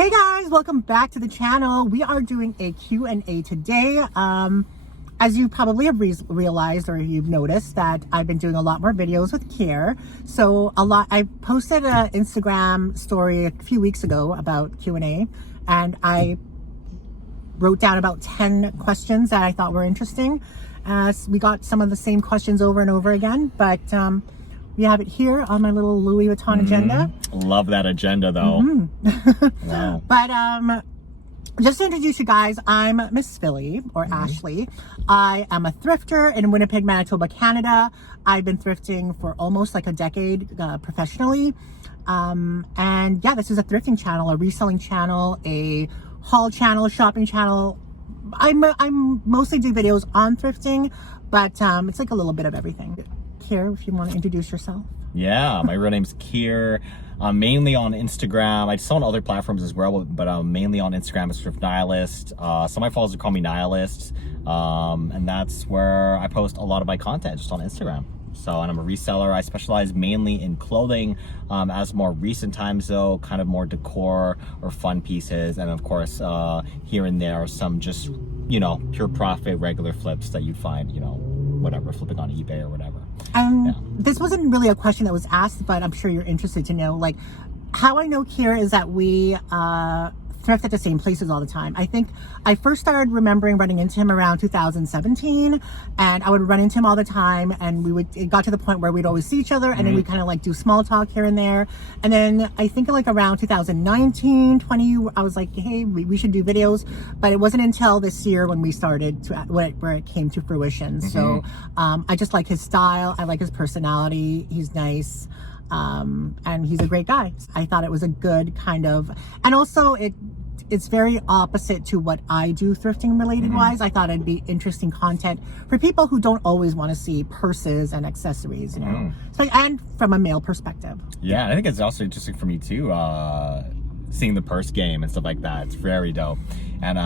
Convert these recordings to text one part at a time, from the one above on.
Hey guys, welcome back to the channel. We are doing a Q&A today. As you probably have realized or you've noticed that I've been doing a lot more videos with Kier. So I posted an Instagram story a few weeks ago about Q&A, and I wrote down about 10 questions that I thought were interesting. We got some of the same questions over and over again, but we have it here on my little Louis Vuitton agenda. Love that agenda though. Wow. But just to introduce you guys, I'm Miss Philly, or Ashley. I am a thrifter in Winnipeg, Manitoba, Canada. I've been thrifting for almost like a decade professionally. And yeah, this is a thrifting channel, a reselling channel, a haul channel, a shopping channel. I'm mostly do videos on thrifting, but it's like a little bit of everything. Kier, if you want to introduce yourself. Yeah, my real name's Kier. I'm mainly on Instagram. I sell on other platforms as well, but I'm mainly on Instagram as Thrift Nihilist. Some of my followers call me Nihilist, and that's where I post a lot of my content, just on Instagram. So, and I'm a reseller. I specialize mainly in clothing. As more recent times though, kind of more decor or fun pieces, and of course, here and there some just, pure profit, regular flips that you'd find, whatever, flipping on eBay or whatever. This wasn't really a question that was asked, but I'm sure you're interested to know. Like, how I know Kier is that we thrift at the same places all the time. I think I first started remembering running into him around 2017, and I would run into him all the time, and it got to the point where we'd always see each other, and then we kind of like do small talk here and there. And then I think like around 2019, 20, I was like, hey, we should do videos. But it wasn't until this year when we started where it came to fruition. So I just like his style. I like his personality. He's nice. And he's a great guy. I thought it was a good kind of, and also it's very opposite to what I do thrifting related wise. I thought it'd be interesting content for people who don't always want to see purses and accessories, So, and from a male perspective. Yeah, I think it's also interesting for me too, seeing the purse game and stuff like that. It's very dope. And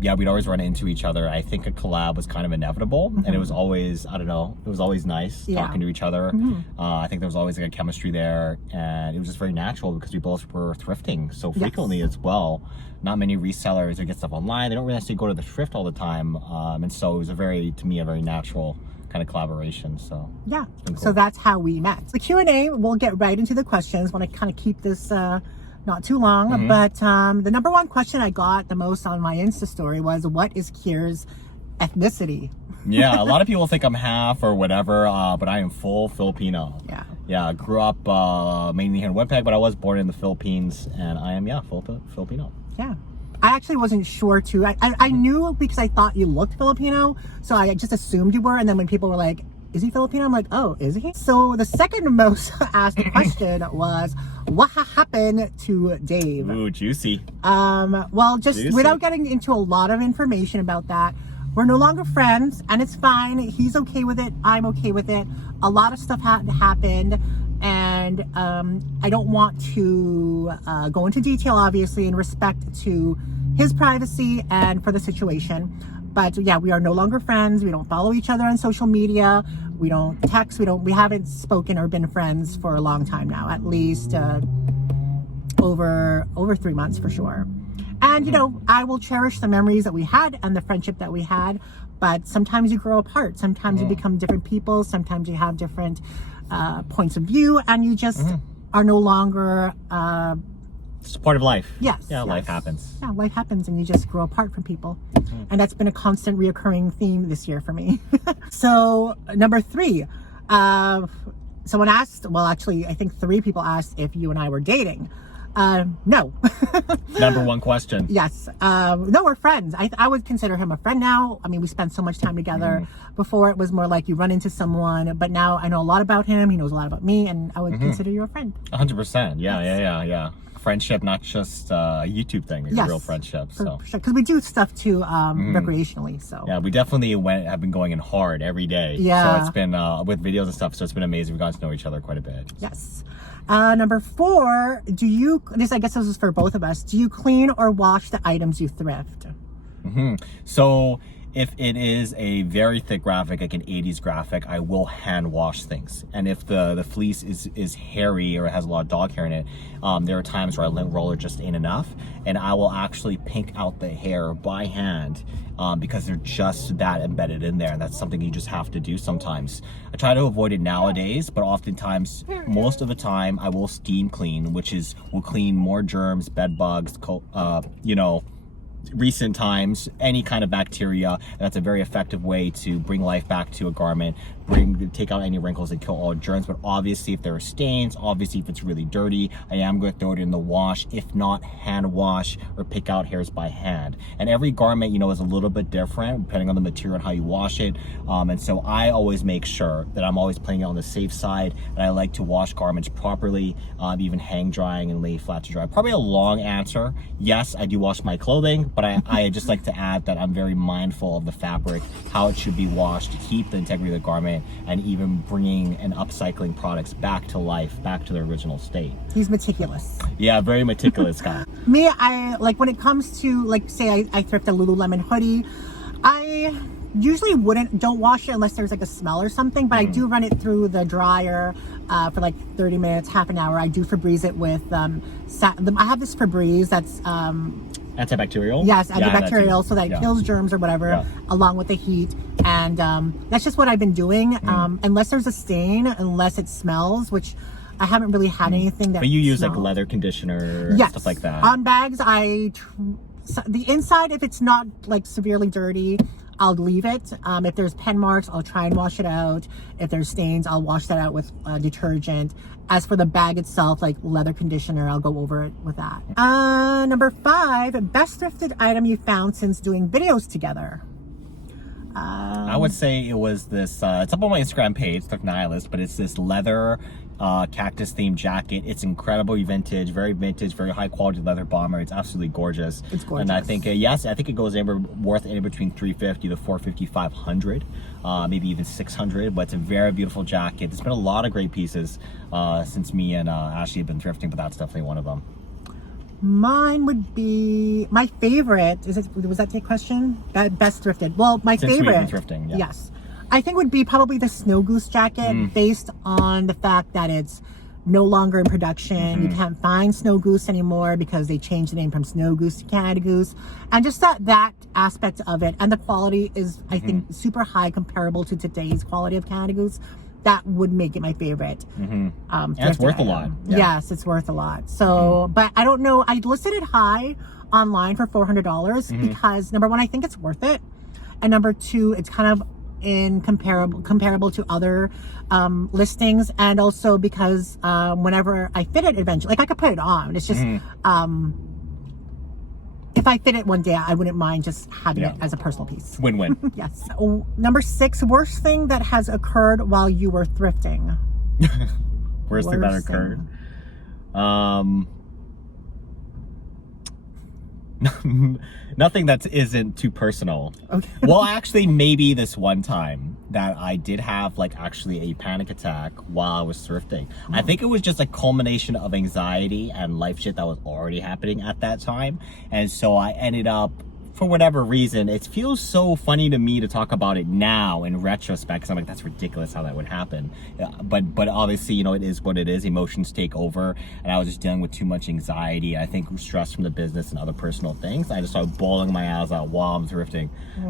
yeah, we'd always run into each other. I think a collab was kind of inevitable, and it was always, I don't know, it was always nice talking to each other. I think there was always like a chemistry there, and it was just very natural because we both were thrifting so frequently as well. Not many resellers or get stuff online. They don't really necessarily go to the thrift all the time, and so it was to me a very natural kind of collaboration. So yeah, cool. So that's how we met. The Q&A, we'll get right into the questions. Want to kind of keep this not too long, but the number one question I got the most on my Insta story was, what is Kier's ethnicity? Yeah, a lot of people think I'm half or whatever, but I am full Filipino. Yeah, I grew up mainly here in Winnipeg, but I was born in the Philippines, and I am, full Filipino. Yeah. I actually wasn't sure too. I knew because I thought you looked Filipino, so I just assumed you were, and then when people were like, is he Filipino? I'm like, oh, is he? So the second most asked question was, what happened to Dave? Ooh, juicy. Well, just juicy. Without getting into a lot of information about that, we're no longer friends, and it's fine. He's okay with it. I'm okay with it. A lot of stuff happened, and I don't want to go into detail, obviously, in respect to his privacy and for the situation. But yeah, we are no longer friends. We don't follow each other on social media. We don't text. We haven't spoken or been friends for a long time now, at least over 3 months for sure. And I will cherish the memories that we had and the friendship that we had. But sometimes you grow apart. Sometimes you become different people. Sometimes you have different points of view, and you just are no longer. It's part of life. Yes. Yeah, yes. life happens. Yeah, life happens, and you just grow apart from people. And that's been a constant reoccurring theme this year for me. So, number 3. Someone asked, well, actually, I think 3 people asked if you and I were dating. No. Number 1 question. Yes. No, we're friends. I would consider him a friend now. I mean, we spent so much time together. Before, it was more like you run into someone, but now I know a lot about him. He knows a lot about me, and I would consider you a friend. 100%. Yeah. Friendship, not just a YouTube thing. It's a real friendship. So because we do stuff too recreationally. So yeah, we definitely have been going in hard every day. Yeah. So it's been with videos and stuff. So it's been amazing. We've gotten to know each other quite a bit. Yes. Number 4, I guess this is for both of us. Do you clean or wash the items you thrift? So If it is a very thick graphic, like an 80s graphic, I will hand wash things. And if the fleece is hairy or has a lot of dog hair in it, there are times where a lint roller just ain't enough, and I will actually pink out the hair by hand because they're just that embedded in there, and that's something you just have to do sometimes. I try to avoid it nowadays, but oftentimes, most of the time, I will steam clean, which will clean more germs, bed bugs, you know, recent times, any kind of bacteria, and that's a very effective way to bring life back to a garment, take out any wrinkles and kill all germs. But obviously if there are stains, obviously if it's really dirty, I am going to throw it in the wash, if not hand wash or pick out hairs by hand. And every garment, you know, is a little bit different depending on the material and how you wash it, and so I always make sure that I'm always playing it on the safe side, and I like to wash garments properly, even hang drying and lay flat to dry. Probably a long answer. Yes, I do wash my clothing, but I just like to add that I'm very mindful of the fabric, how it should be washed to keep the integrity of the garment, and even bringing and upcycling products back to life, back to their original state. He's meticulous. Yeah, very meticulous guy. Me, I like when it comes to, like, say I thrift a Lululemon hoodie, I usually don't wash it unless there's like a smell or something, but I do run it through the dryer for like 30 minutes, half an hour. I do Febreze it with I have this Febreze that's Antibacterial? yes, Yeah, antibacterial, so that it kills germs or whatever, along with the heat. And that's just what I've been doing. Unless there's a stain, unless it smells, which I haven't really had anything that. But you use smells. like leather conditioner, yes, stuff like that. On bags, the inside, if it's not like severely dirty, I'll leave it. If there's pen marks, I'll try and wash it out. If there's stains, I'll wash that out with detergent. As for the bag itself, like leather conditioner, I'll go over it with that. Number 5, best thrifted item you found since doing videos together. I would say it was this, it's up on my Instagram page, Thrift Nihilist, but it's this leather cactus themed jacket. It's incredibly vintage, very high quality leather bomber. It's absolutely gorgeous. It's gorgeous. And I think, I think it goes worth anywhere between $350 to $450, $500, maybe even $600, but it's a very beautiful jacket. There's been a lot of great pieces since me and Ashley have been thrifting, but that's definitely one of them. Mine would be my favorite. Was that the question? Best thrifted. Well, my Since favorite. we've been thrifting, yeah. Yes, I think would be probably the Snow Goose jacket, based on the fact that it's no longer in production. You can't find Snow Goose anymore because they changed the name from Snow Goose to Canada Goose, and just that aspect of it, and the quality is, I think, super high comparable to today's quality of Canada Goose. That would make it my favorite. And it's worth a lot. Yeah. Yes, it's worth a lot. So, but I don't know. I listed it high online for $400 because number one, I think it's worth it, and number two, it's kind of comparable to other listings, and also because whenever I fit it eventually, like I could put it on. It's just if I fit it one day, I wouldn't mind just having it as a personal piece. Win-win. Yes. Number 6, worst thing that has occurred while you were thrifting. Worst thing that occurred. Nothing that isn't too personal. Okay. Well, actually, maybe this one time that I did have like actually a panic attack while I was thrifting. I think it was just a culmination of anxiety and life shit that was already happening at that time. And so I ended up, for whatever reason, it feels so funny to me to talk about it now in retrospect, because I'm like, that's ridiculous how that would happen. But obviously, you know, it is what it is. Emotions take over, and I was just dealing with too much anxiety. I think stress from the business and other personal things. I just started bawling my eyes out while I'm thrifting.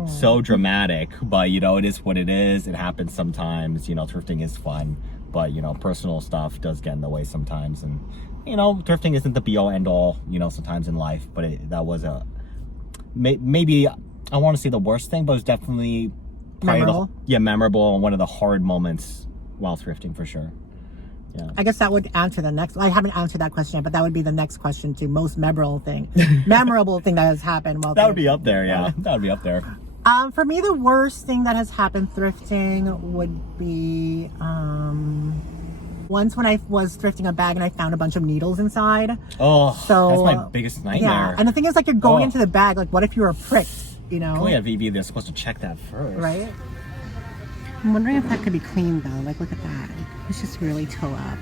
So dramatic, but you know, it is what it is. It happens sometimes. You know, thrifting is fun, but you know, personal stuff does get in the way sometimes. And you know, thrifting isn't the be all end all, you know, sometimes in life. But that was maybe I want to say the worst thing, but it was definitely Memorable. Memorable, and one of the hard moments while thrifting for sure. Yeah. I guess that would answer the next. I haven't answered that question yet, but that would be the next question too. Most memorable thing that has happened while That would be up there, yeah. That would be up there. For me, the worst thing that has happened thrifting would be once when I was thrifting a bag and I found a bunch of needles inside. Oh, so that's my biggest nightmare. Yeah, and the thing is, like, you're going into the bag, like, what if you were pricked, you know? Oh yeah, VB, they're supposed to check that first. Right? I'm wondering if that could be cleaned, though. Like, look at that. It's just really toe up.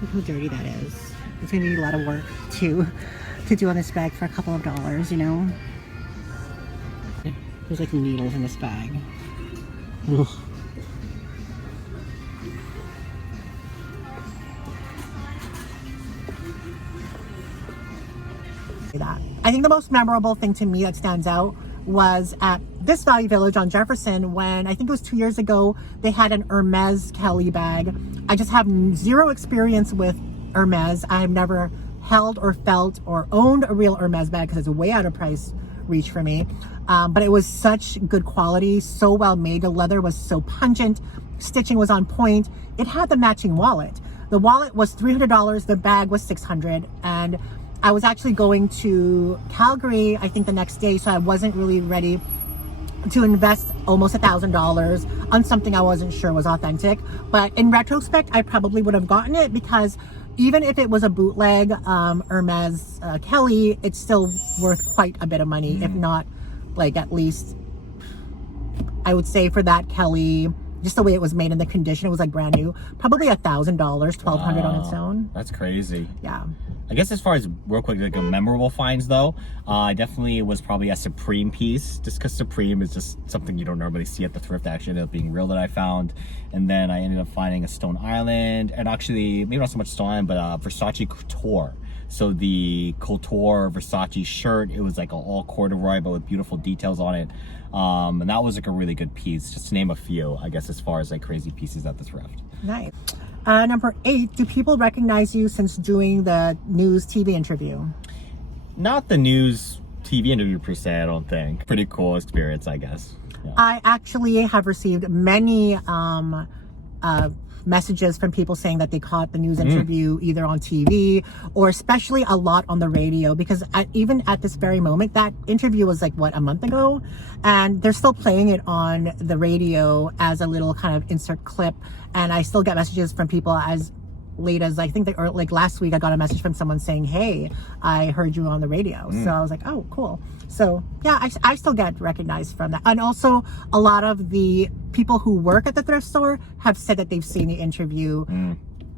Look how dirty that is. It's going to need a lot of work to do on this bag for a couple of dollars, you know? There's like needles in this bag. Ugh. That. I think the most memorable thing to me that stands out was at this Value Village on Jefferson when I think it was 2 years ago, they had an Hermes Kelly bag. I just have zero experience with Hermes. I have never held or felt or owned a real Hermes bag because it's way out of price reach for me. But it was such good quality, so well made. The leather was so pungent, stitching was on point. It had the matching wallet. The wallet was $300, the bag was $600, and I was actually going to Calgary, I think the next day, so I wasn't really ready to invest almost $1,000 on something I wasn't sure was authentic. But in retrospect, I probably would have gotten it because even if it was a bootleg Hermes Kelly, it's still worth quite a bit of money, if not like at least, I would say for that Kelly, just the way it was made and the condition, it was like brand new, probably $1,000, $1,200 on its own. That's crazy. Yeah. I guess as far as real quick, like memorable finds though, definitely was probably a Supreme piece, just because Supreme is just something you don't normally see at the thrift actually ended up being real that I found. And then I ended up finding a Stone Island, and actually maybe not so much Stone Island, but Versace Couture. So the Couture Versace shirt, it was like all corduroy but with beautiful details on it. And that was like a really good piece, just to name a few, I guess, as far as like crazy pieces at the thrift. Nice. Number 8, do people recognize you since doing the news TV interview? Not the news TV interview per se, I don't think. Pretty cool experience, I guess. Yeah. I actually have received many messages from people saying that they caught the news interview either on TV or especially a lot on the radio, because even at this very moment, that interview was like, what, a month ago? And they're still playing it on the radio as a little kind of insert clip. And I still get messages from people as late as, I think, like last week, I got a message from someone saying, hey, I heard you on the radio. So I was like, oh, cool. So yeah, I still get recognized from that. And also a lot of the people who work at the thrift store have said that they've seen the interview.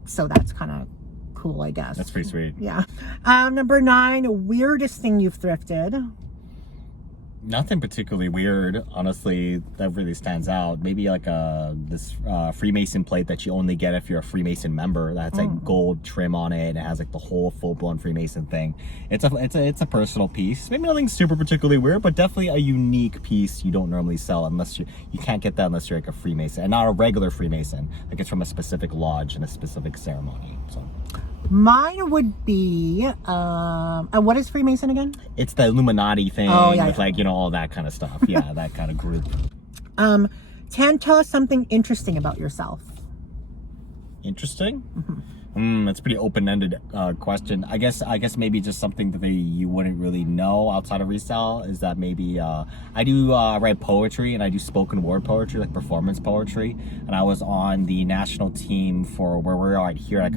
So that's kind of cool, I guess. That's pretty sweet. Yeah. Number 9, weirdest thing you've thrifted. Nothing particularly weird, honestly, that really stands out. Maybe like this Freemason plate that you only get if you're a Freemason member. That's like gold trim on it. And it has like the whole full-blown Freemason thing. It's a personal piece. Maybe nothing super particularly weird, but definitely a unique piece you don't normally sell unless you can't get that unless you're like a Freemason, and not a regular Freemason. Like it's from a specific lodge and a specific ceremony. So. Mine would be, what is Freemason again? It's the Illuminati thing with like, you know, all that kind of stuff. Yeah, that kind of group. Tan, tell us something interesting about yourself. Interesting? That's a pretty open-ended question. I guess maybe just something that you wouldn't really know outside of resale is that maybe I do write poetry, and I do spoken word poetry, like performance poetry. And I was on the national team for where we are here. I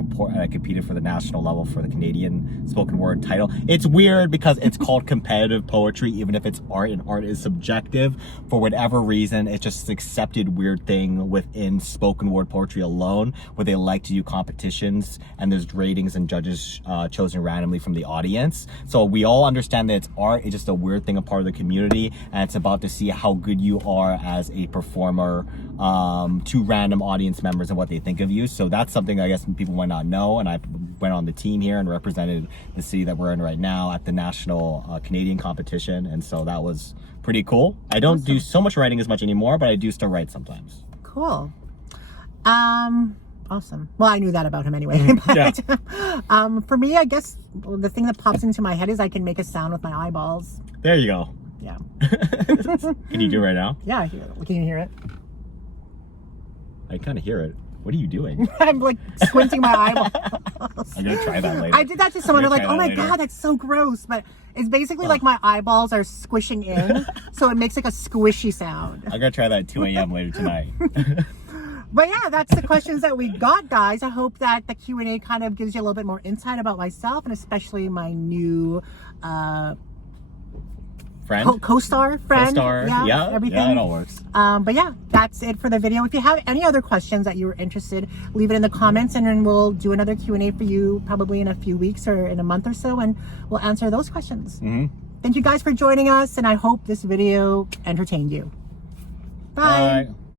competed for the national level for the Canadian spoken word title. It's weird because it's called competitive poetry, even if it's art, and art is subjective. For whatever reason, it's just an accepted weird thing within spoken word poetry alone, where they like to do competitions. And there's ratings and judges chosen randomly from the audience. So we all understand that it's art. It's just a weird thing, a part of the community, and it's about to see how good you are as a performer to random audience members and what they think of you. So that's something I guess people might not know. And I went on the team here and represented the city that we're in right now at the national Canadian competition, and so that was pretty cool. I don't do so much writing as much anymore, but I do still write sometimes. Cool. Awesome. Well, I knew that about him anyway. But, for me, I guess the thing that pops into my head is I can make a sound with my eyeballs. There you go. Yeah. Can you do it right now? Yeah, I hear it. Can you hear it? I kind of hear it. What are you doing? I'm like squinting my eyeballs. I'm gonna try that later. I did that to someone. They're like, "Oh my god, that's so gross!" But it's basically like my eyeballs are squishing in, so it makes like a squishy sound. I'm gonna try that at 2 a.m. later tonight. But yeah, that's the questions that we got, guys. I hope that the Q&A kind of gives you a little bit more insight about myself, and especially my new friend, co-star friend. Co-star, yeah, everything. Yeah, it all works. But yeah, that's it for the video. If you have any other questions that you were interested, leave it in the comments, and then we'll do another Q&A for you probably in a few weeks or in a month or so, and we'll answer those questions. Thank you guys for joining us, and I hope this video entertained you. Bye. Bye.